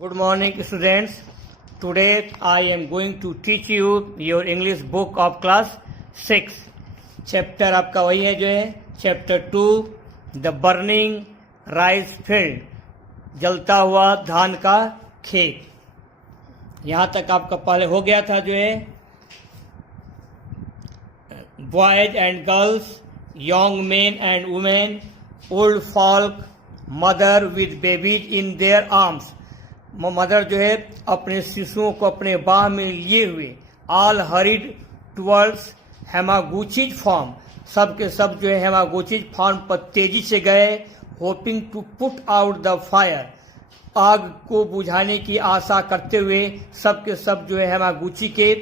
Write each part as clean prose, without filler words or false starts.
Good morning, students. Today I am going to teach you your English book of class 6. Chapter आपका वही है जो है chapter 2 the burning rice field, जलता हुआ धान का खेत। यहाँ तक आपका पहले हो गया था जो है boys and girls, young main and women, old folk, mother with babies in their arms. Mother जो है अपने शिशुओं को अपने बाह में लिए हुए, ऑल हरिड टुवर्ड्स हेमागुचिज फॉर्म, सब के सब जो है हेमागुचिज फॉर्म पर तेजी से गए, hoping to put out the fire, आग को बुझाने की आशा करते हुए सब के सब जो है हेमागुची के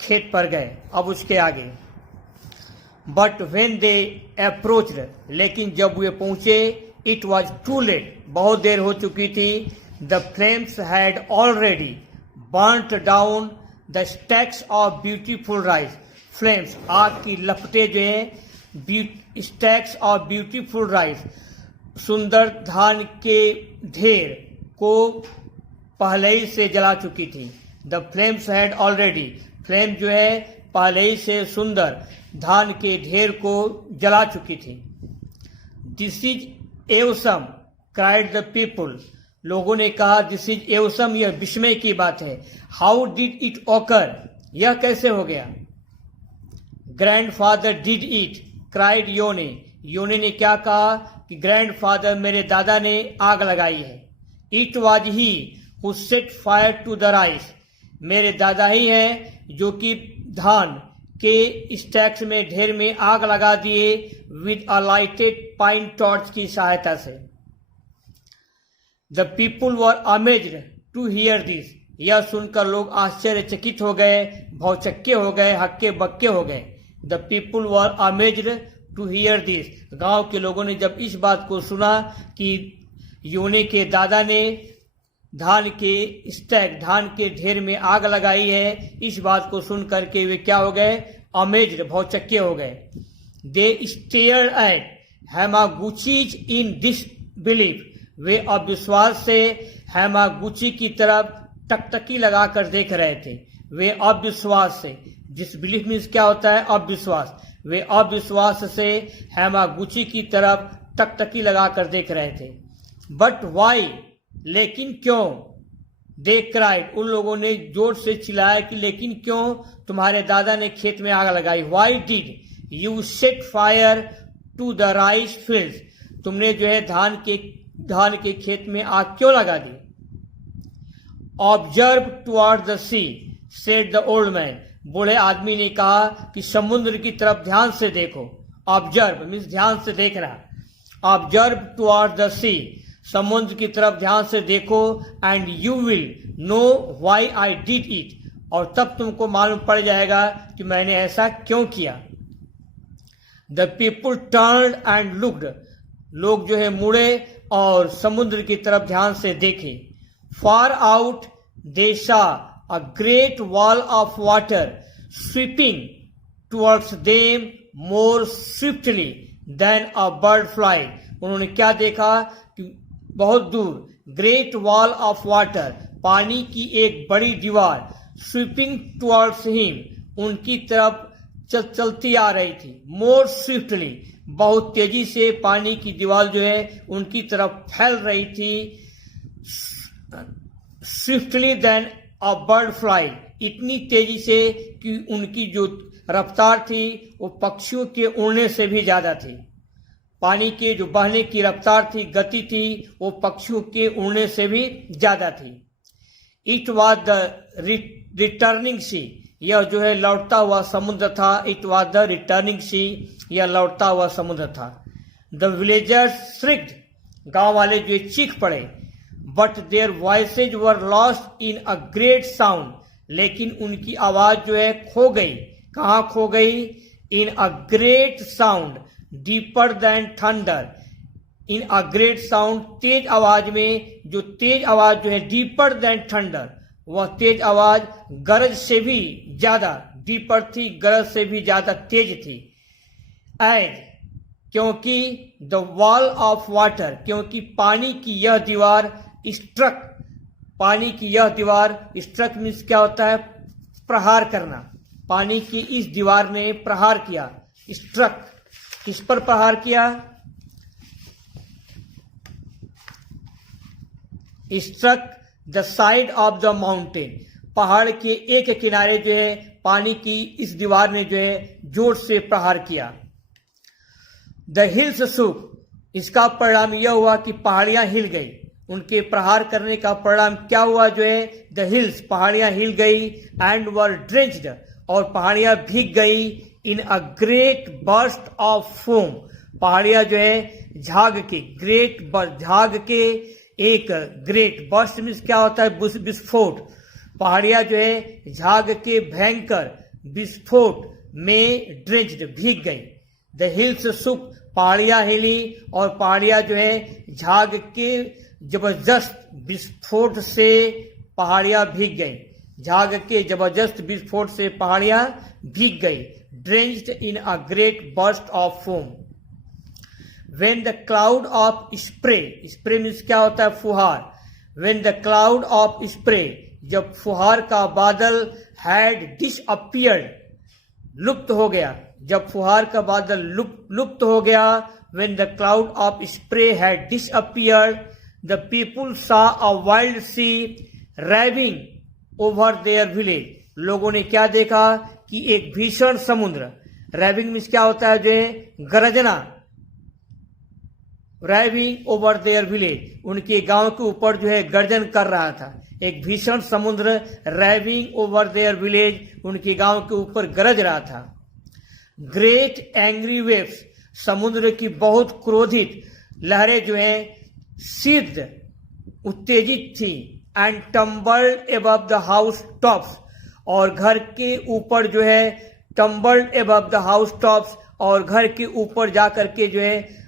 खेत पर गए। अब उसके आगे बट व्हेन दे अप्रोच्ड, लेकिन जब वे पहुंचे, इट वॉज टू लेट, बहुत देर हो चुकी थी। The flames had already burnt down the stacks of beautiful rice. Flames, आग की लपटें जो है stacks of beautiful rice, सुंदर धान के ढेर को पहले ही से जला चुकी थी। The flames had already, flame जो है पहले ही से सुंदर धान के ढेर को जला चुकी थी। This is awesome, cried the people. लोगों ने कहा दिस इज एवसम, यह विस्मय की बात है। हाउ डिड इट ऑकर, यह कैसे हो गया। ग्रैंडफादर डिड इट, क्राइड योने, योने ने क्या कहा कि ग्रैंडफादर मेरे दादा ने आग लगाई है। It was he who set fire to the rice, मेरे दादा ही है जो कि धान के स्टैक्स में ढेर में आग लगा दिए with a lighted pine torch की सहायता से। The people were amazed to hear this, यह सुनकर लोग आश्चर्यचकित हो गए, भौचक्के हो गए, हक्के बक्के हो गए। The people were amazed to hear this, गांव के लोगों ने जब इस बात को सुना कि योने के दादा ने धान के स्टैक, धान के ढेर में आग लगाई है, इस बात को सुन करके वे क्या हो गए, अमेज्ड, भौचक्के हो गए। They stared at Hamaguchi's in disbelief, वे अविश्वास से हेमागुची की तरफ टकटकी लगाकर देख रहे थे। वे अविश्वास से, डिसबिलीफ मीन्स क्या होता है, अविश्वास, वे अविश्वास से हेमागुची की तरफ टकटकी लगाकर देख रहे थे। बट वाई, लेकिन क्यों। दे क्राइड, उन लोगों ने जोर से चिल्लाया कि लेकिन क्यों तुम्हारे दादा ने खेत में आग लगाई। Why did you set fire to the rice fields, तुमने जो है धान के खेत में आग क्यों लगा दी। Observe toward the sea said the old man, बूढ़े आदमी ने कहा कि समुद्र की तरफ ध्यान से देखो। ऑब्जर्व मीन्स ध्यान से देखना। ऑब्जर्व टुवर्ड द सी, समुद्र की तरफ ध्यान से देखो, and you will know why I did it, और तब तुमको मालूम पड़ जाएगा कि मैंने ऐसा क्यों किया। The people turned and looked, लोग जो है मुड़े और समुद्र की तरफ ध्यान से देखे। Far out they saw a great wall of water sweeping towards them more swiftly than a bird fly, उन्होंने क्या देखा कि बहुत दूर ग्रेट वॉल ऑफ वाटर, पानी की एक बड़ी दीवार, स्वीपिंग टुवर्ड्स हिम, उनकी तरफ चलती आ रही थी। मोर स्विफ्टली, बहुत तेजी से पानी की दीवार जो है उनकी तरफ फैल रही थी। Swiftly than a bird fly, इतनी तेजी से कि उनकी जो रफ्तार थी वो पक्षियों के उड़ने से भी ज्यादा थी। पानी के जो बहने की रफ्तार थी, गति थी, वो पक्षियों के उड़ने से भी ज्यादा थी। इट वॉज द रिटर्निंग सी, यह जो है लौटता हुआ समुद्र था। इट वॉज द रिटर्निंग सी, यह लौटता हुआ समुद्र था। द विलेजर्स श्रिक्ड, गांव वाले जो चीख पड़े। But their voices were lost in a great sound, लेकिन उनकी आवाज जो है खो गई। कहाँ खो गई, in a great sound deeper than thunder, in a great sound, तेज आवाज में, जो तेज आवाज जो है डीपर देन थंडर, वह तेज आवाज गरज से भी ज्यादा डीपर थी, गरज से भी ज्यादा तेज थी। एज, क्योंकि द वॉल ऑफ वाटर, क्योंकि पानी की यह दीवार स्ट्रक पानी की यह दीवार, स्ट्रक मीन्स क्या होता है, प्रहार करना। पानी की इस दीवार ने प्रहार किया। स्ट्रक, किस पर प्रहार किया? Struck the side of the mountain, पहाड़ के एक किनारे जो है पानी की इस दीवार ने जो है जोर से प्रहार किया। द हिल्स शूक, इसका परिणाम यह हुआ कि पहाड़ियां हिल गई। उनके प्रहार करने का परिणाम क्या हुआ जो है, द हिल्स, पहाड़ियां हिल गई, एंड वर ड्रेंच्ड, और पहाड़ियां भीग गई, in a great burst of foam, पहाड़ियां जो है झाग के, झाग के एक ग्रेट बर्स्ट मीन्स क्या होता है, विस्फोट, पहाड़ियां जो है झाग के भयंकर विस्फोट में ड्रेंच्ड, भीग गई। द हिल्स शुक, पहाड़ियां हिली, और पहाड़ियां जो है झाग के जबरदस्त विस्फोट से पहाड़ियां भीग गई। झाग के जबरदस्त विस्फोट से पहाड़ियां भीग गई। Drenched in a great burst of foam. When the cloud of spray, spray means क्या होता है, फुहार। When the cloud of spray, जब फुहार का बादल had disappeared, लुप्त हो गया, जब फुहार का बादल लुप्त हो गया, when the cloud of spray had disappeared, the people saw a wild sea raving over their village. लोगों ने क्या देखा कि एक भीषण समुद्र, raving मीन्स क्या होता है, जो है गरजना, raving over their village, उनके गांव के ऊपर जो है गर्जन कर रहा था। एक भीषण समुद्र raving over their village, उनके गांव के ऊपर गरज रहा था। ग्रेट एंग्री वेव्स, समुद्र की बहुत क्रोधित लहरें जो हैं सिद्ध, उत्तेजित थी, and tumbled above the house tops, और घर के ऊपर जो है tumbled above the house tops, और घर के ऊपर जाकर के जो है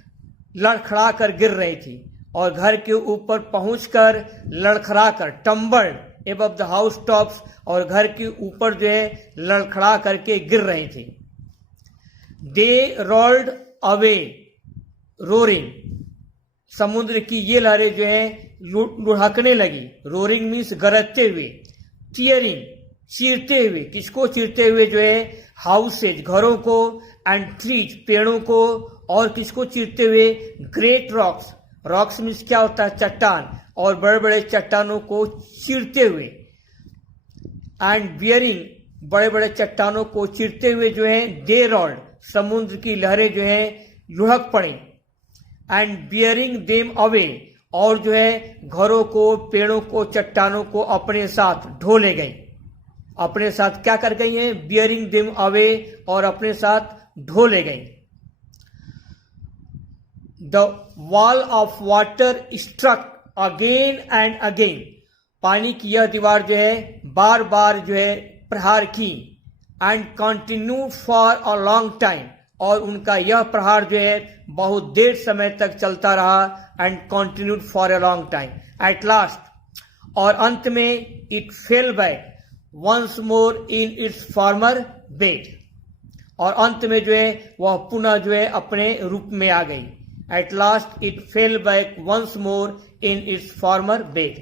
लड़खड़ा कर गिर रही थी, और घर के ऊपर पहुंचकर लड़खड़ा कर, tumbled above the house tops, और घर के ऊपर जो है लड़खड़ा करके गिर रही थी। दे रोल्ड अवे रोरिंग, समुद्र की ये लहरें जो है लुढ़कने लगी। रोरिंग मीन्स गरजते हुए, टीयरिंग, चीरते हुए, किसको चीरते हुए, जो है हाउसेज, घरों को, एंड ट्रीज, पेड़ों को, और किसको चीरते हुए, ग्रेट रॉक्स, रॉक्स मीन्स क्या होता है, चट्टान, और बड़े बड़े चट्टानों को चीरते हुए, एंड बियरिंग, बड़े बड़े चट्टानों को चीरते हुए जो है दे रोल्ड, समुद्र की लहरें जो है लुढ़क पड़ी, एंड बियरिंग देम अवे, और जो है घरों को, पेड़ों को, चट्टानों को अपने साथ ढो ले गई। अपने साथ क्या कर गई हैं, बियरिंग देम अवे, और अपने साथ ढो ले गई। The wall of water struck again and again, पानी की यह दीवार जो है बार बार जो है प्रहार की, and continue for a long time, और उनका यह प्रहार जो है बहुत देर समय तक चलता रहा, and continued for a long time. At last, और अंत में, it fell back once more in its former bed, और अंत में जो है वह पुनः जो है अपने रूप में आ गई। At last it fell back once more in its former bed.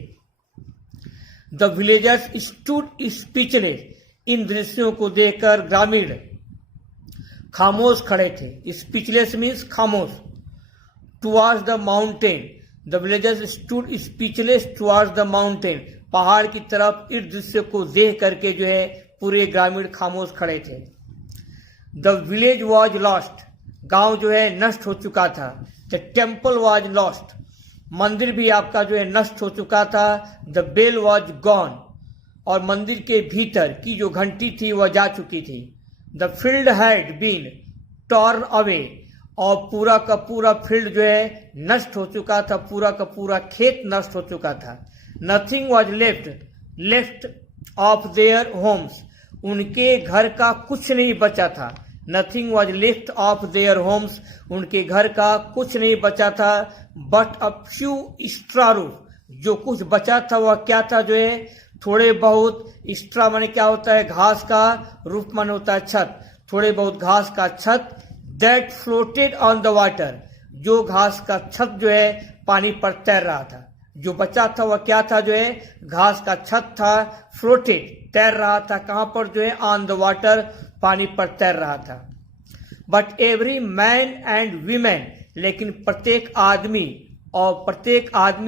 The villagers stood speechless, इन दृश्यों को देखकर ग्रामीण खामोश खड़े थे। स्पीचलेस मीन्स खामोश। Towards the mountain, the villagers stood speechless towards the mountain, पहाड़ की तरफ इस दृश्य को देख करके जो है पूरे ग्रामीण खामोश खड़े थे। द विलेज वॉज लॉस्ट, गांव जो है नष्ट हो चुका था। द टेम्पल वॉज लॉस्ट, मंदिर भी आपका जो है नष्ट हो चुका था। द बेल वॉज गॉन, और मंदिर के भीतर की जो घंटी थी वह जा चुकी थी। The field had been torn away, और पूरा का पूरा फील्ड जो है नष्ट हो चुका था, पूरा का पूरा खेत नष्ट हो चुका था। Nothing was left of their homes, उनके घर का कुछ नहीं बचा था। Nothing was left of their homes, उनके घर का कुछ नहीं बचा था। But a few straw roof, जो कुछ बचा था वह क्या था, जो है थोड़े बहुत, स्ट्रा माने क्या होता है, घास का, रूफ माने होता है छत, थोड़े बहुत घास का छत। That floated on the water, जो घास का छत जो है पानी पर तैर रहा था। जो बचा था वह क्या था, जो है घास का छत था, फ्लोटेड, तैर रहा था, कहां पर, जो है ऑन द वाटर, पानी पर तैर रहा था। But every man and women, लेकिन प्रत्येक आदमी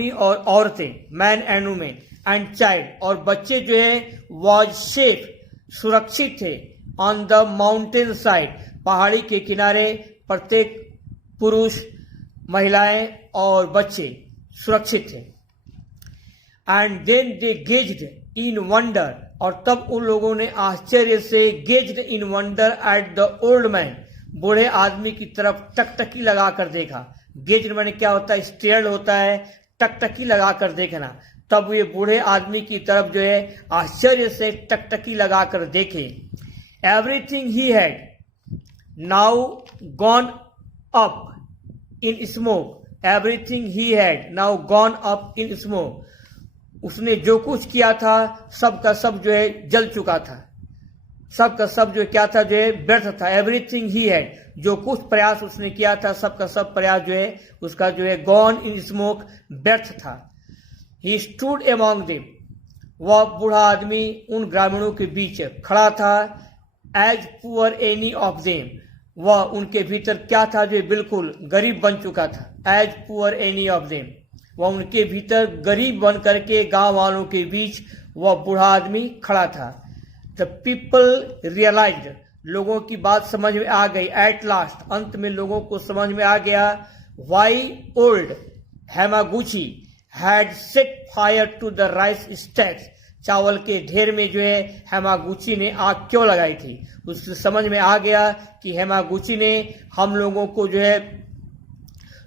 और औरतें, man and women and child, और बच्चे जो है वॉज सेफ, सुरक्षित थे, ऑन द माउंटेन साइड, पहाड़ी के किनारे, प्रत्येक पुरुष, महिलाएं और बच्चे सुरक्षित थे। And then they gazed in wonder, और तब उन लोगों ने आश्चर्य से, gazed in wonder at the old man, बूढ़े आदमी की तरफ टकटकी लगाकर देखा। गेज्ड मैंने क्या होता है, स्टेयर्ड होता है, टकटकी लगाकर देखना। तब ये बूढ़े आदमी की तरफ जो है आश्चर्य से टकटकी लगाकर देखे। Everything he had now gone up in smoke, everything he had now gone up in smoke, उसने जो कुछ किया था सब का सब जो है जल चुका था, सब का सब जो क्या था, जो है व्यर्थ था। एवरीथिंग ही हैड, जो कुछ प्रयास उसने किया था सब का सब प्रयास जो है उसका जो है गॉन इन स्मोक, व्यर्थ था। ही स्टूड अमॉन्ग देम, वह बूढ़ा आदमी उन ग्रामीणों के बीच खड़ा था। As poor any of them, वह उनके भीतर क्या था, जो बिल्कुल गरीब बन चुका था। As poor any of them, वह उनके भीतर गरीब बन करके गांव वालों के बीच वह बूढ़ा आदमी खड़ा था। द पीपल रियलाइज्ड, लोगों की बात समझ में आ गई। एट लास्ट, अंत में लोगों को समझ में आ गया। Why old Hamaguchi had set fire to the rice stacks, चावल के ढेर में जो है हेमागुची ने आग क्यों लगाई थी। उससे समझ में आ गया कि हेमागुची ने हम लोगों को जो है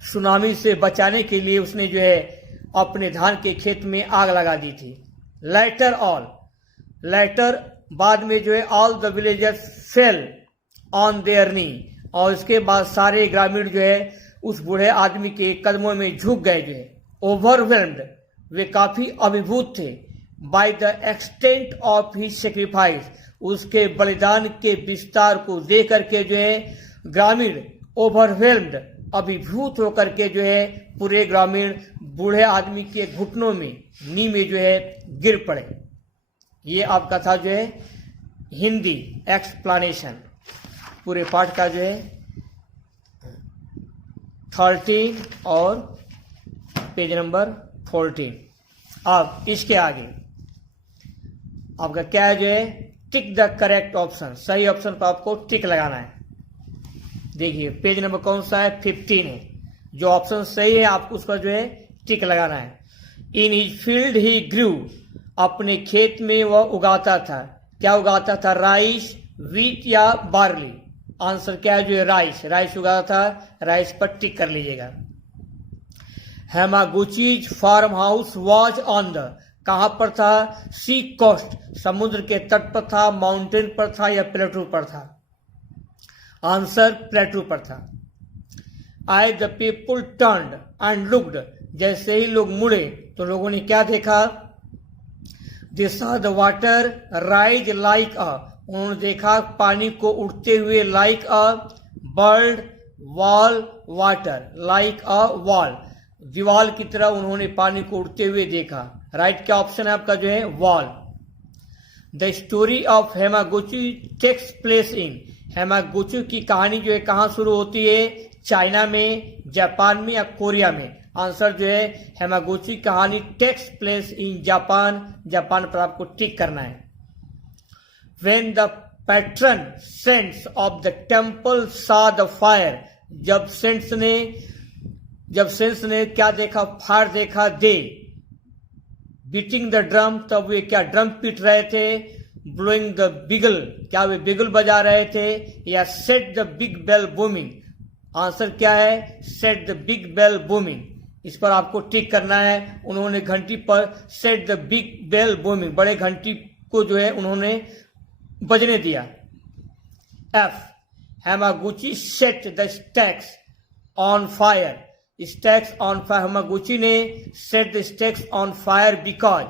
सुनामी से बचाने के लिए उसने जो है अपने धान के खेत में आग लगा दी थी। लेटर बाद में जो है all the villagers fell on their knee, और इसके बाद सारे ग्रामीण जो है उस बूढ़े आदमी के कदमों में झुक गए। जो है ओवरवेल्म्ड, वे काफी अभिभूत थे। By the extent of his sacrifice, उसके बलिदान के विस्तार को देख करके जो है ग्रामीण ओवरवेल्म्ड, अभिभूत होकर के जो है पूरे ग्रामीण बूढ़े आदमी के घुटनों में, नी में जो है गिर पड़े। ये आपका था जो है हिंदी एक्सप्लेनेशन पूरे पाठ का, जो है 13 और पेज नंबर 14। अब इसके आगे आपका क्या है, जो है टिक द करेक्ट ऑप्शन, सही ऑप्शन पर आपको टिक लगाना है। देखिए पेज नंबर कौन सा है, 15 है। जो ऑप्शन सही है आपको उस पर जो है टिक लगाना है। इन हिज फील्ड ही ग्रू, अपने खेत में वह उगाता था। क्या उगाता था, राइस, वीट या बार्ली। आंसर क्या है, जो है राइस उगाता था। राइस पर टिक कर लीजिएगा। Hamaguchi's farm house was on the, कहां पर था, सी कोस्ट, समुद्र के तट पर था, माउंटेन पर था या प्लेटू पर था। आंसर प्लेटू पर था। I the people turned and looked, जैसे ही लोग मुड़े तो लोगों ने क्या देखा, they saw the water rise like a, उन्होंने देखा पानी को उठते हुए, like a bird wall water, like a wall, दीवाल की तरह उन्होंने पानी को उड़ते हुए देखा। राइट क्या ऑप्शन है आपका, जो है wall. The story of Hamaguchi takes place in, Hamaguchi की कहानी जो है कहाँ शुरू होती है, चाइना में, जापान में या कोरिया में। आंसर जो है हेमागुची कहानी takes place in Japan, Japan पर आपको टिक करना है। When the patron saints of the temple saw the fire, जब सेंट्स ने क्या देखा, फायर देखा। दे बीटिंग द ड्रम, तब वे क्या ड्रम पीट रहे थे। ब्लोइंग द बिगल, क्या वे बिगल बजा रहे थे। या set the big bell booming, answer क्या है, set the big bell booming. इस पर आपको टिक करना है। उन्होंने घंटी पर set the big bell booming, बड़े घंटी को जो है उन्होंने बजने दिया। F Hamaguchi set the stacks on fire, stacks on fire, Hamaguchi ने set the stacks on fire because,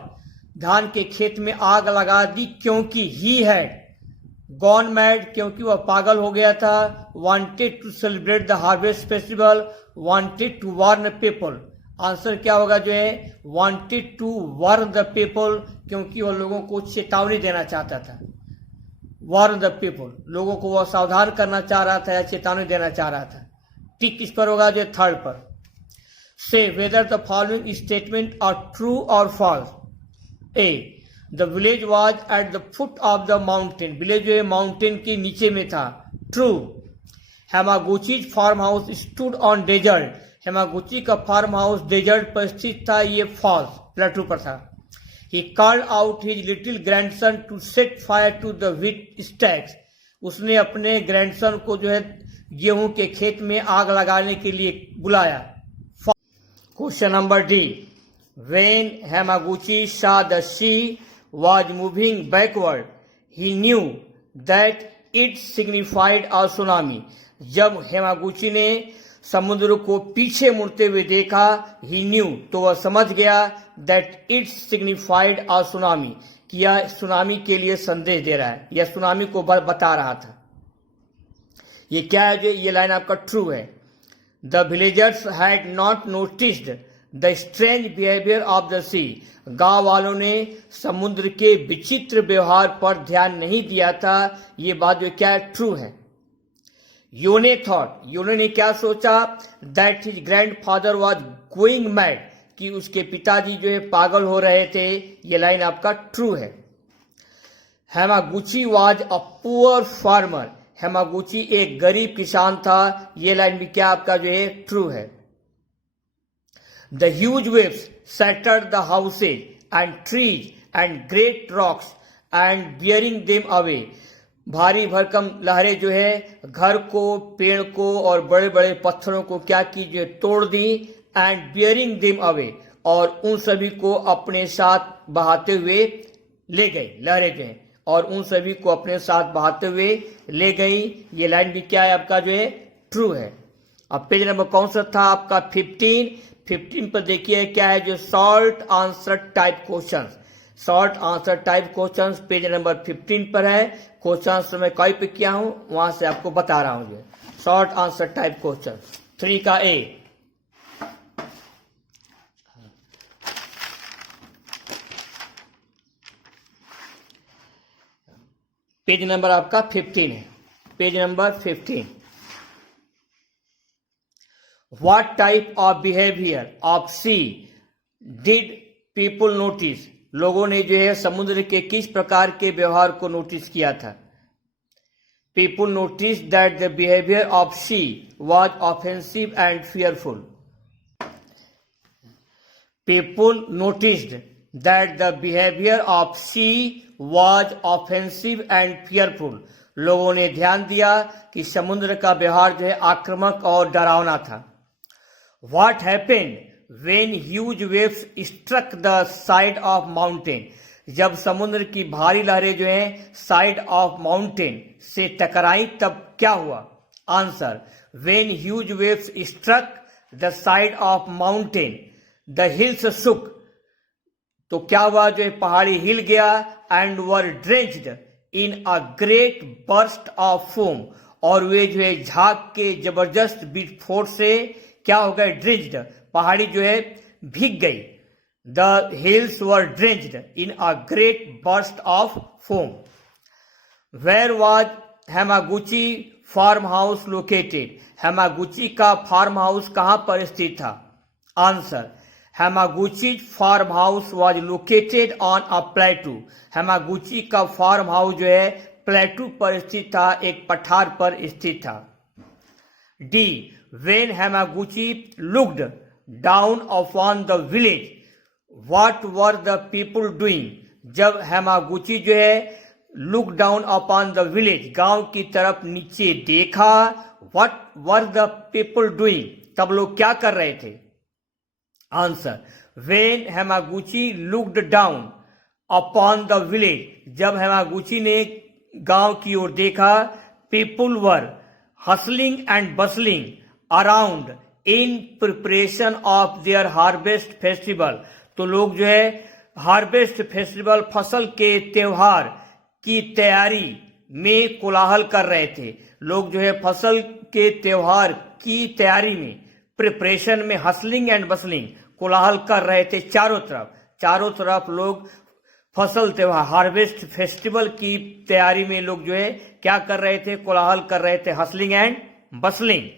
धान के खेत में आग लगा दी क्योंकि ही हैड गॉन मैड, क्योंकि वह पागल हो गया था। Wanted to celebrate the harvest festival, wanted to warn people, answer क्या होगा जो है wanted to warn the people, क्योंकि वह लोगों को चेतावनी देना चाहता था। वार्न द पीपल, लोगों को वह सावधान करना चाह रहा था या चेतावनी देना चाह रहा था। टिक किस पर होगा जो थर्ड पर। Say whether the following statement are true और false. A, the village was at the foot of the mountain, village जो है माउंटेन के नीचे में था। True. Hamaguchi's farm house stood on desert, Hamaguchi का फार्म हाउस डेजर्ट पर स्थित था, ये फॉल्स, प्लेटू पर था। He called out his little grandson to set fire to the wheat stacks, उसने अपने ग्रैंडसन को जो है गेहूं के खेत में आग लगाने के लिए बुलाया। Question number D, when Hamaguchi saw the sea was moving backward, he knew that it signified a tsunami, जब हेमागुची ने समुद्र को पीछे मुड़ते हुए देखा, ही न्यू, तो वह समझ गया, that it signified a tsunami, कि यह सुनामी के लिए संदेश दे रहा है, यह सुनामी को बता रहा था। ये क्या है जो ये लाइन आपका ट्रू है। The villagers had not noticed the strange behaviour of the sea, गांव वालों ने समुद्र के विचित्र व्यवहार पर ध्यान नहीं दिया था, ये बात जो क्या है ट्रू है। योने थॉट, योने ने क्या सोचा, that his grandfather was going mad, कि उसके पिताजी जो है पागल हो रहे थे, ये लाइन आपका ट्रू है। Hamaguchi was a poor farmer, Hamaguchi एक गरीब किसान था, ये लाइन भी क्या आपका जो है ट्रू है। The huge waves shattered the houses and trees and great rocks and bearing them away, भारी भरकम लहरें जो है घर को, पेड़ को और बड़े बड़े पत्थरों को क्या की जो तोड़ दी, एंड बियरिंग देम अवे, और उन सभी को अपने साथ बहाते हुए ले गई, लहरें जो है और उन सभी को अपने साथ बहाते हुए ले गई, ये लाइन भी क्या है आपका जो है ट्रू है। अब पेज नंबर कौन सा था आपका 15 पर देखिए क्या है जो short answer type question, short answer type question page number 15 पर है। क्वेश्चन मैं कहीं पे किया हूं वहां से आपको बता रहा हूं। शॉर्ट आंसर टाइप क्वेश्चन 3 का ए, पेज नंबर आपका 15 है, page number 15। What type of behaviour of sea did people notice, लोगों ने जो है समुद्र के किस प्रकार के व्यवहार को नोटिस किया था। People notice that the behaviour of sea was offensive and fearful, people noticed that the behaviour of sea was offensive and fearful, लोगों ने ध्यान दिया कि समुद्र का व्यवहार जो है आक्रामक और डरावना था। What happened when huge waves struck the side of mountain, जब समुद्र की भारी लहरें जो हैं साइड ऑफ माउंटेन से टकराई तब क्या हुआ। Answer, when huge waves struck the side of mountain the hills shook, तो क्या हुआ जो है पहाड़ी हिल गया, and were drenched in a great burst of foam, और वे जो है झाग के जबरदस्त विस्फोट से क्या हो गए ड्रेंच्ड, पहाड़ी जो है भीग गई। The hills were drenched in a great burst of foam. Where was Hamaguchi farm house located, Hamaguchi का फार्म हाउस कहां पर स्थित था। Answer, Hamaguchi farm house was located on a plateau, Hamaguchi का फार्म हाउस जो है प्लेटू पर स्थित था, एक पठार पर स्थित था। D, when Hamaguchi looked down upon the village, what were the people doing, जब हेमागुची जो है look down upon the village, गांव की तरफ नीचे देखा, what were the people doing, तब लोग क्या कर रहे थे। Answer, when Hamaguchi looked down upon the village, जब हेमागुची ने गांव की ओर देखा, people were hustling and bustling around in preparation of their harvest festival, तो लोग जो है हार्वेस्ट फेस्टिवल फसल के त्योहार की तैयारी में कोलाहल कर रहे थे। लोग जो है फसल के त्योहार की तैयारी में प्रिपरेशन में हसलिंग एंड बसलिंग कोलाहल कर रहे थे चारों तरफ लोग फसल त्योहार हार्वेस्ट फेस्टिवल की तैयारी में लोग जो है क्या कर रहे थे, कोलाहल कर रहे थे, हसलिंग एंड बसलिंग।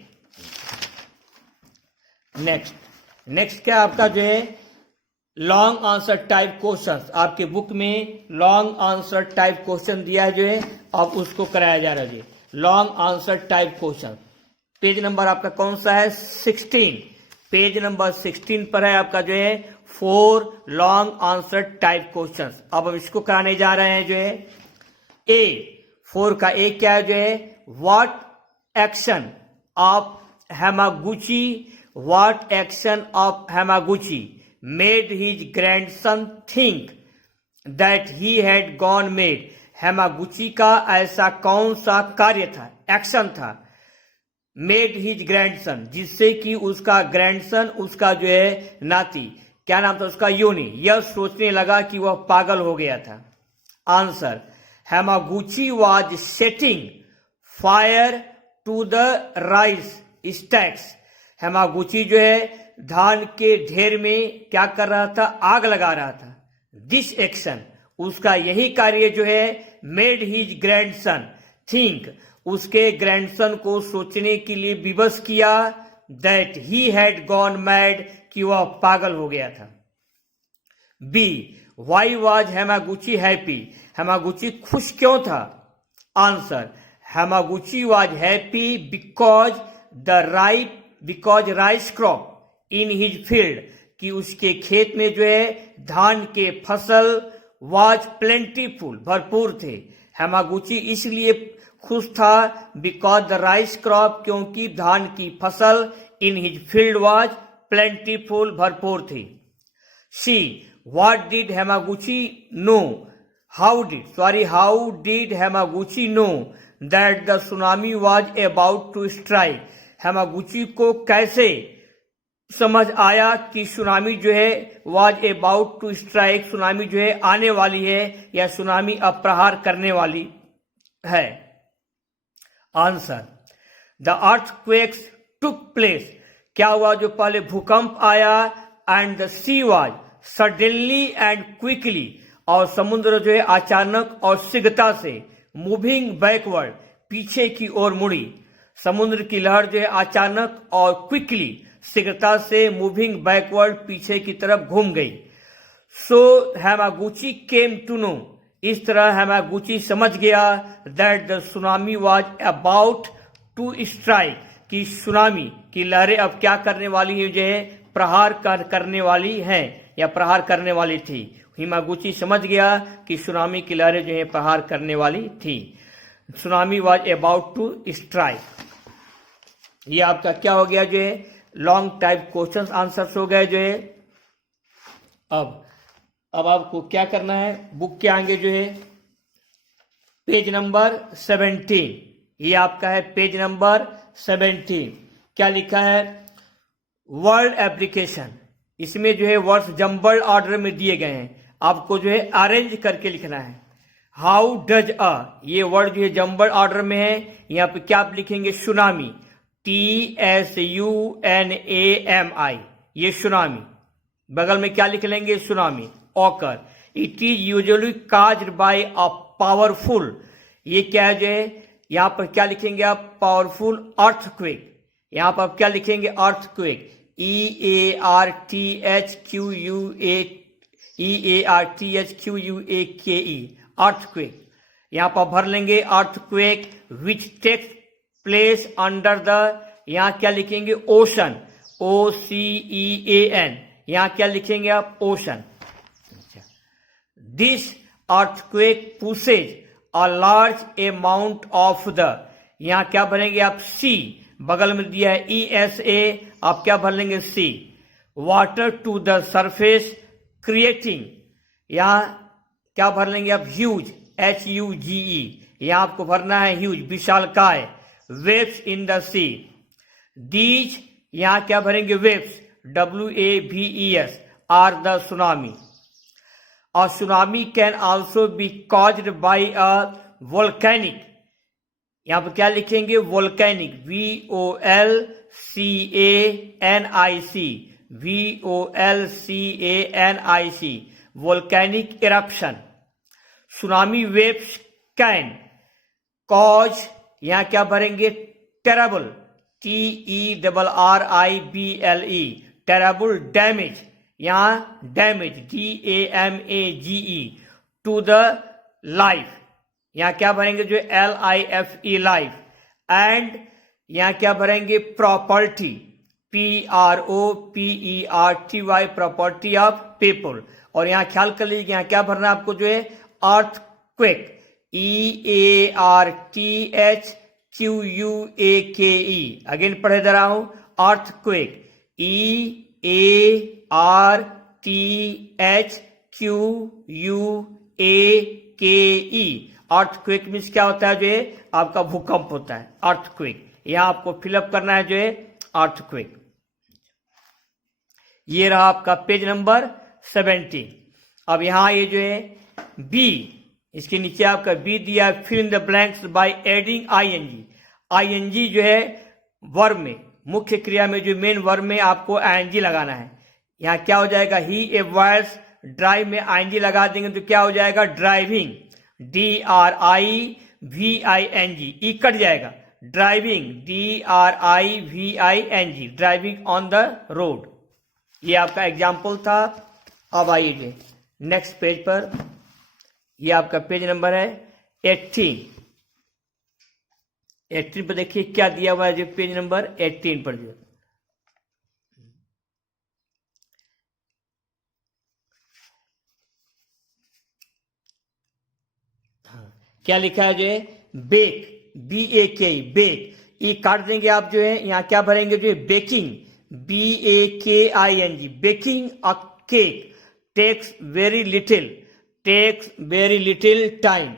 नेक्स्ट क्या आपका जो है लॉन्ग आंसर टाइप क्वेश्चंस, आपके बुक में लॉन्ग आंसर टाइप क्वेश्चन दिया है जो है, अब उसको कराया जा रहा है। Long answer type question page number आपका कौन सा है, 16, पेज नंबर 16 पर है आपका जो है 4 लॉन्ग आंसर टाइप क्वेश्चंस। अब हम इसको कराने जा रहे हैं जो है ए 4 का ए क्या है जो है, what action of Hamaguchi, what action of Hamaguchi made his grandson think that he had gone mad. Hamaguchi का ऐसा कौन सा कार्य था, एक्शन था, मेड हिज ग्रैंडसन, जिससे कि उसका ग्रैंडसन, उसका जो है नाती, क्या नाम था उसका, योनी, यह सोचने लगा कि वह पागल हो गया था। Answer, Hamaguchi was setting fire to the rice stacks. Hamaguchi जो है धान के ढेर में क्या कर रहा था, आग लगा रहा था। दिस एक्शन, उसका यही कार्य जो है, मेड हिज ग्रैंडसन थिंक, उसके ग्रैंडसन को सोचने के लिए विवश किया, that he had gone mad, कि वह पागल हो गया था। B, why was Hamaguchi happy, Hamaguchi खुश क्यों था। Answer, Hamaguchi was happy because rice crop in his field, कि उसके खेत में जो है धान के फसल वाज प्लेंटीफुल, भरपूर थे। हैमागुची इसलिए खुश था बिकॉज द राइस क्रॉप, क्योंकि धान की फसल in his field was plentiful, भरपूर थी। C, what did Hamaguchi know, how did Hamaguchi know that the tsunami was about to strike. Hamaguchi को कैसे समझ आया कि सुनामी जो है was about to strike, tsunami जो है आने वाली है, या सुनामी अब प्रहार करने वाली है। Answer, the earthquakes took place, क्या हुआ, जो पहले भूकंप आया, and the she was suddenly and quickly, और समुद्र जो है अचानक और शीघ्रता से, मूविंग बैकवर्ड, पीछे की ओर मुड़ी। समुद्र की लहर जो है अचानक और क्विकली, शीघ्रता से, मूविंग बैकवर्ड, पीछे की तरफ घूम गई। सो हैमागुची केम टू नो, इस तरह हैमागुची समझ गया, that the tsunami was about to strike, कि सुनामी की लहरें अब क्या करने वाली है, जो है प्रहार करने वाली हैं, या प्रहार करने वाली थी। हैमागुची समझ गया कि सुनामी की लहरें जो है प्रहार करने वाली थी। Tsunami was about to strike. ये आपका क्या हो गया, जो है लॉन्ग टाइप क्वेश्चंस आंसर्स हो गए जो है। अब आपको क्या करना है, बुक के आगे जो है पेज नंबर 17, ये आपका है पेज नंबर 17। क्या लिखा है, वर्ड एप्लीकेशन, इसमें जो है वर्ड्स जम्बल्ड ऑर्डर में दिए गए हैं, आपको जो है अरेंज करके लिखना है। हाउ डज अ, ये वर्ड जो है जम्बल्ड ऑर्डर में है, यहाँ पे क्या आप लिखेंगे, सुनामी, TSUNAMI, ये सुनामी, बगल में क्या लिख लेंगे, tsunami. Occur, it is usually caused by a powerful, ये क्या है जो है, यहां पर क्या लिखेंगे आप, पावरफुल अर्थक्वेक, यहां पर आप क्या लिखेंगे, अर्थक्वेक, EARTHQUAKE, अर्थक्वेक। यहां पर भर लेंगे earthquake which takes place under the, यहां क्या लिखेंगे, ओशन, OCEAN, यहां क्या लिखेंगे आप, ocean. This earthquake pushes a large amount of the, यहां क्या भरेंगे आप, सी, बगल में दिया है ESA, आप क्या भर लेंगे, C, water to the surface creating, यहां क्या भर लेंगे आप, ह्यूज, HUGE, यहां आपको भरना है ह्यूज, विशालकाय, waves in the sea. These, यहां क्या भरेंगे, waves, WAVES, are the tsunami. A tsunami can also be caused by a volcanic, यहां पर क्या लिखेंगे, volcanic, VOLCANIC, VOLCANIC, volcanic eruption. Tsunami waves can cause, यहाँ क्या भरेंगे, terrible, TERRIBLE, terrible damage, यहाँ damage, DAMAGE, to the life, यहाँ क्या भरेंगे जो LIFE, life, and यहाँ क्या भरेंगे property, PROPERTY, property of people. और यहाँ ख्याल कर लीजिए यहाँ क्या भरना है आपको जो है earthquake, EARTHQUAKE, अगेन पढ़े दे रहा हूं, earthquake, EARTHQUAKE, earthquake मीन्स क्या होता है जो है आपका भूकंप होता है, earthquake, यहाँ आपको फिलअप करना है जो है earthquake। ये रहा आपका पेज नंबर 17। अब यहां ये जो है बी, इसके नीचे आपका बी दिया है, fill in the blanks by adding ING. ING जो है वर्ब में, मुख्य क्रिया में जो मेन वर्ब में आपको आईएनजी लगाना है। यहां क्या हो जाएगा, ही अवॉइड्स, ड्राइव में आईएनजी लगा देंगे तो क्या हो जाएगा, ड्राइविंग, DRIVING, ई कट जाएगा, driving, DRIVING, driving on the road. ये आपका एग्जाम्पल था। अब आइए नेक्स्ट पेज पर, ये आपका पेज नंबर है 18 पर देखिए क्या दिया हुआ है, जो पेज नंबर 18 पर जो क्या लिखा है, जो है बेक, BAK, बेक, ये काट देंगे आप जो है, यहां क्या भरेंगे जो है baking, BAKING, baking a cake, takes very little time,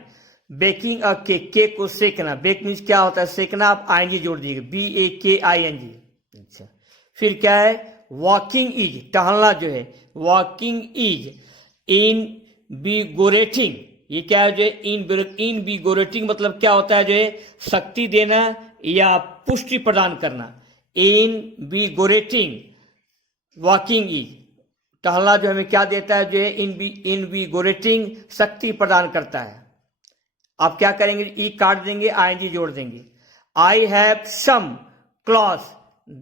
baking a cake, cake को सेकना, बेक मीन्स क्या होता है सेकना, आप आईएनजी जोड़ दीजिए, BAKING। अच्छा, फिर क्या है, वॉकिंग इज, टहलना जो है, वॉकिंग इज इनविगोरेटिंग, ये क्या है जो है इनविगोरेटिंग मतलब क्या होता है जो है शक्ति देना या पुष्टि प्रदान करना, इनविगोरेटिंग, वॉकिंग इज, टहलना जो हमें क्या देता है जो है इनविगोरेटिंग, शक्ति प्रदान करता है। आप क्या करेंगे, ई काट देंगे, आईएनजी जोड़ देंगे। I have some cloth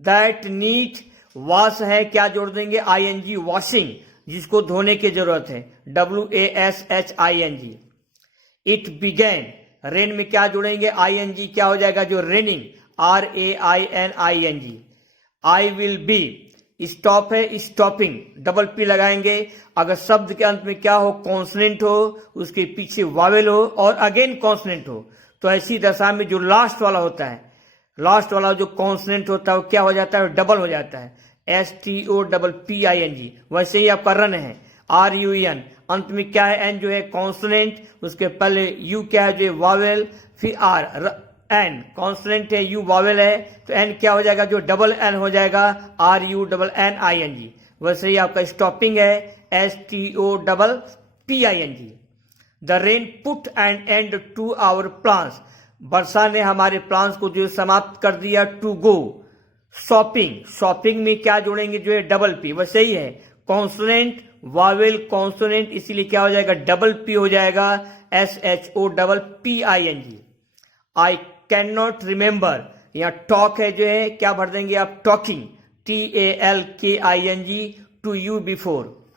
that need wash है, क्या जोड़ देंगे, आईएनजी, वॉशिंग, जिसको धोने की जरूरत है, WASHING। इट बिगैन, रेन में क्या जोड़ेंगे, आईएनजी, क्या हो जाएगा जो raining, RAINING। I will be, stop है, स्टॉपिंग, डबल पी लगाएंगे। अगर शब्द के अंत में क्या हो, कॉन्सोनेंट हो, उसके पीछे वावेल हो और अगेन कॉन्सोनेंट हो, तो ऐसी दशा में जो लास्ट वाला होता है, लास्ट वाला जो कॉन्सोनेंट होता है वो क्या हो जाता है, डबल हो जाता है, STOPPING। वैसे ही आपका रन है, RUN, अंत में क्या है, एन जो है कॉन्सोनेंट, उसके पहले यू क्या है जो है वावेल, फिर आर, एन कॉन्सोनेंट है, यू वावेल है, तो एन क्या हो जाएगा जो डबल एन हो जाएगा, RUNNING। वैसे ही आपका स्टॉपिंग है, STOPPING। The rain put an end to our plans, वर्षा ने हमारे प्लान्स को जो समाप्त कर दिया, टू गो। शॉपिंग, शॉपिंग में क्या जोड़ेंगे जो है डबल पी, वैसे ही है, कॉन्सोनेंट, वावेल, कॉन्सोनेंट, इसीलिए क्या हो जाएगा, डबल पी हो जाएगा, SHOPPING। I can not remember, यहाँ टॉक है जो है, क्या भर देंगे आप, talking, TALKING, to you before.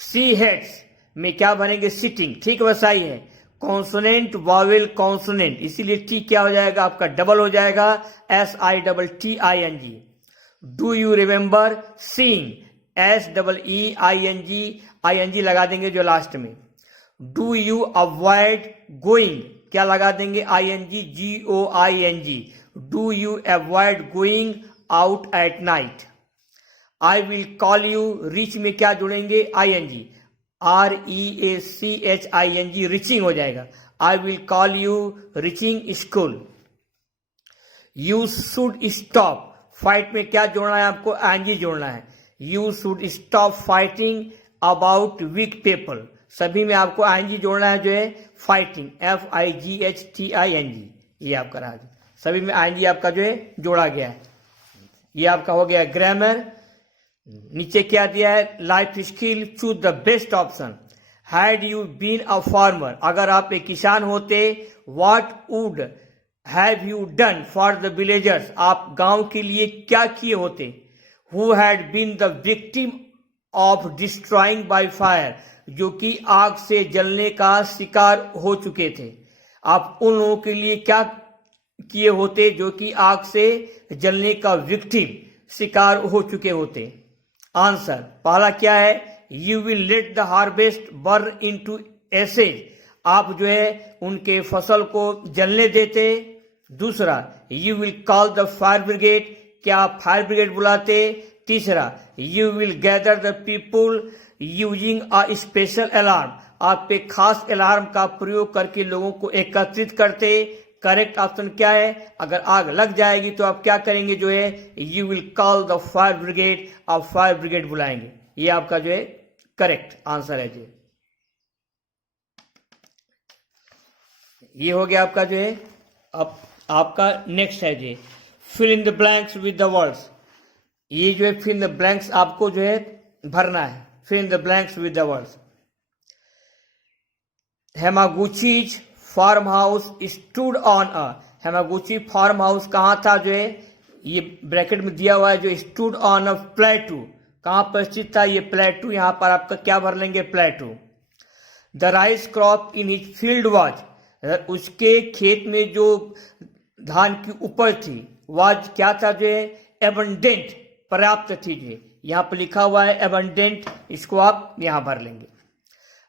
See heads में क्या भरेंगे, सिटिंग, ठीक वैसा ही है, कॉन्सोनेंट, वावेल, कॉन्सोनेंट, इसीलिए टी क्या हो जाएगा आपका डबल हो जाएगा, SITTING। Do you remember seeing, SEEING लगा देंगे जो लास्ट में। डू यू अवॉइड गोइंग, क्या लगा देंगे, GOING। Do you avoid going out at night. I will call you, reach में क्या जुड़ेंगे, ING, REACHING, रीचिंग हो जाएगा, I will call you reaching school. You should stop, fight में क्या जोड़ना है आपको, ING जोड़ना है, you should stop fighting about weak people, सभी में आपको ING जोड़ना है जो है, फाइटिंग, FIGHTING, ये आपका रहा, सभी में ING आपका जो है जोड़ा गया है। ये आपका हो गया ग्रामर। नीचे क्या दिया है, life skill, choose the best option. Had you been a farmer, अगर आप एक किसान होते, what would have you done for the villagers, आप गांव के लिए क्या किए होते। Who had been the victim of destroying by fire, जो कि आग से जलने का शिकार हो चुके थे, आप उन लोगों के लिए क्या किए होते जो कि आग से जलने का विक्टिम, शिकार हो चुके होते। आंसर पहला क्या है, you will let the harvest burn into ashes, आप जो है उनके फसल को जलने देते। दूसरा, you will call the fire brigade, क्या आप फायर ब्रिगेड बुलाते। तीसरा, you will gather the people using a special alarm, आप एक खास अलार्म का प्रयोग करके लोगों को एकत्रित करते। करेक्ट ऑप्शन क्या है, अगर आग लग जाएगी तो आप क्या करेंगे, जो है you will call the fire brigade, आप फायर ब्रिगेड बुलाएंगे। ये आपका जो है करेक्ट आंसर है जी। ये हो गया आपका जो है। अब आपका नेक्स्ट है G, fill in the blanks with the words. ये जो है फिल इन द ब्लैंक्स आपको जो है भरना है, fill in the blanks with the words. Hamaguchi's farm house stood on a, Hamaguchi farm house कहाँ था, जो है ये ब्रैकेट में दिया हुआ है, जो स्टूड ऑन अ प्लेटू, कहाँ पर स्थित था, ये प्लेटू, यहां पर आपका क्या भर लेंगे, प्लेटू। The rice crop in his field was, उसके खेत में जो धान की उपज थी, वाज क्या था, जो है एबंडेंट, पर्याप्त थी। जो यहाँ पर लिखा हुआ है एबंडेंट, इसको आप यहां भर लेंगे।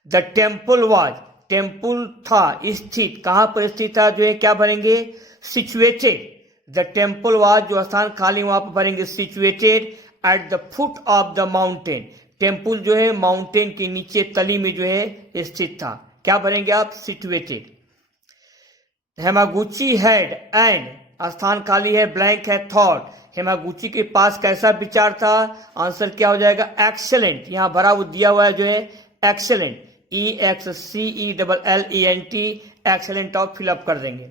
द टेम्पल वाज, टेम्पल था स्थित, कहां पर स्थित था, जो है क्या भरेंगे, सिचुएटेड। द टेम्पल वाज, जो स्थान खाली वहां पर भरेंगे situated at the foot of the mountain, temple जो है माउंटेन के नीचे तली में जो है स्थित था, क्या भरेंगे आप, सिचुएटेड। हेमागुची हैड एंड, स्थान खाली है, ब्लैंक है, थॉट, हेमागुची के पास कैसा विचार था, आंसर क्या हो जाएगा, एक्सेलेंट, यहां भरा वो दिया हुआ है जो है excellent, EXCELLENT, excellent of fill up कर देंगे।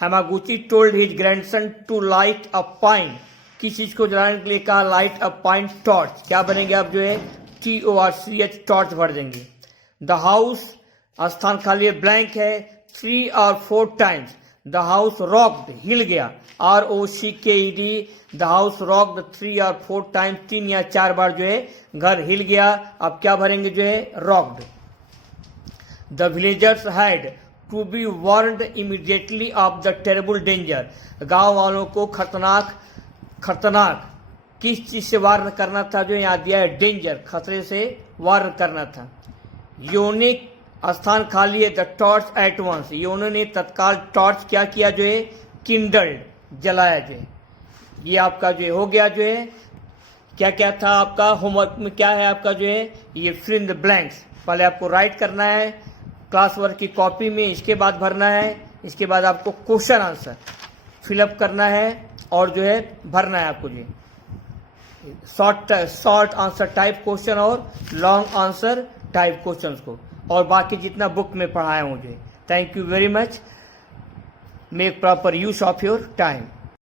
Hamaguchi told his grandson to light a pine, किस चीज को जलाने के लिए कहा, लाइट अ पाइन, टॉर्च, क्या बनेंगे आप, जो है TORCH, टॉर्च भर देंगे। द हाउस, स्थान खाली है, ब्लैंक है, 3 or 4 times, the house rocked, हिल गया, ROCKED, the house rocked 3 or 4 times, 3 या 4 बार जो है घर हिल गया, आप क्या भरेंगे, जो है rocked. The villagers had to be warned immediately of the terrible danger, गांव वालों को खतरनाक किस चीज से वार्न करना था, जो यहाँ दिया है डेंजर, खतरे से वार्न करना था। यूनिक, स्थान खाली है, the torch at once, Yono ने तत्काल टॉर्च क्या किया, जो है किंडल्ड, जलाया, जो है। ये आपका जो है हो गया, जो है क्या क्या था आपका होमवर्क में, क्या है आपका जो है ये फिल इन द ब्लैंक्स, पहले आपको राइट करना है क्लास वर्क की कॉपी में, इसके बाद भरना है, इसके बाद आपको क्वेश्चन आंसर फिलअप करना है और जो है भरना है आपको, जो शॉर्ट आंसर टाइप क्वेश्चन और लॉन्ग आंसर टाइप क्वेश्चंस को, और बाकी जितना बुक में पढ़ाया मुझे। Thank you very much, make proper use of your time.